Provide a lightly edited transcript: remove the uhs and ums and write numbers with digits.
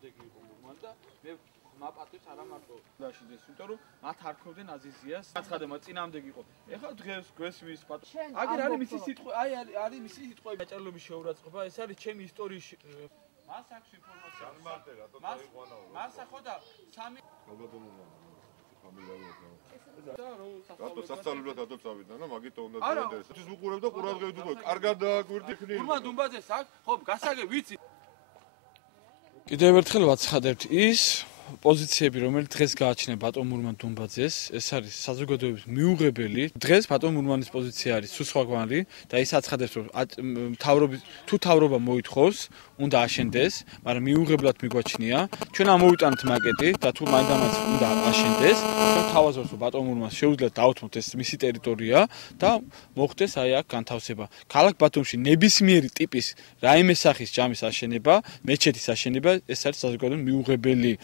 წინამდეგი იყო მურმანი და მე მაპატივს არა მარტო დაშიდეს, იმიტომ რომ მათ არ ქონდნენ აზიზიას. აცხადება წინამდეგი იყო. ეხლა დღეს გვესმის აგერ არის მისი სიტყვა, არის მისი სიტყვები დაჭერლობის შეურაცხყოფა, ეს არის ჩემი ისტორიის მას აქვს ინფორმაცია. განმარტე რატო დაიყვანა. მას ახო და სამი რატო სასწავლებლად რატო წავიდა და მაგითო უნდა დაინტერესდეს. ის უყურებ და ყურადღებით უკვე კარგად დააგვირდი ხნი. მურმან დუმბაძეს აქვს, ხო, გასაგებ ვიცი. კიდევ ერთხელ ვაცხადებთ ის პოზიციები, რომელიც დღეს გააჩნია ბატონ მურმან დუმბაძეს, ეს არის საზოგადოების მიუღებელი. დღეს ბატონ მურმანის პოზიცია არის სუსხაგვარი და ის აცხადებს, რომ თუ თავრობა მოითხოვს, უნდა აშენდეს, მაგრამ მიუღებლად მიგვაჩნია. ჩვენ ამოვიტანთ მაკეტი და თუ მაინდამაც უნდა აშენდეს, ჩვენ თავაზობს, რომ ბატონ მურმანს შეუძლიათ დაუთმოთ ეს მისი ტერიტორია და მოხდეს აი აქ განთავსება. ქალაქ ბათუმში ნებისმიერი ტიპის რაიმე სახის ჯამის აშენება, მეჩეთის აშენება, ეს არის საზოგადოების მიუღებელი.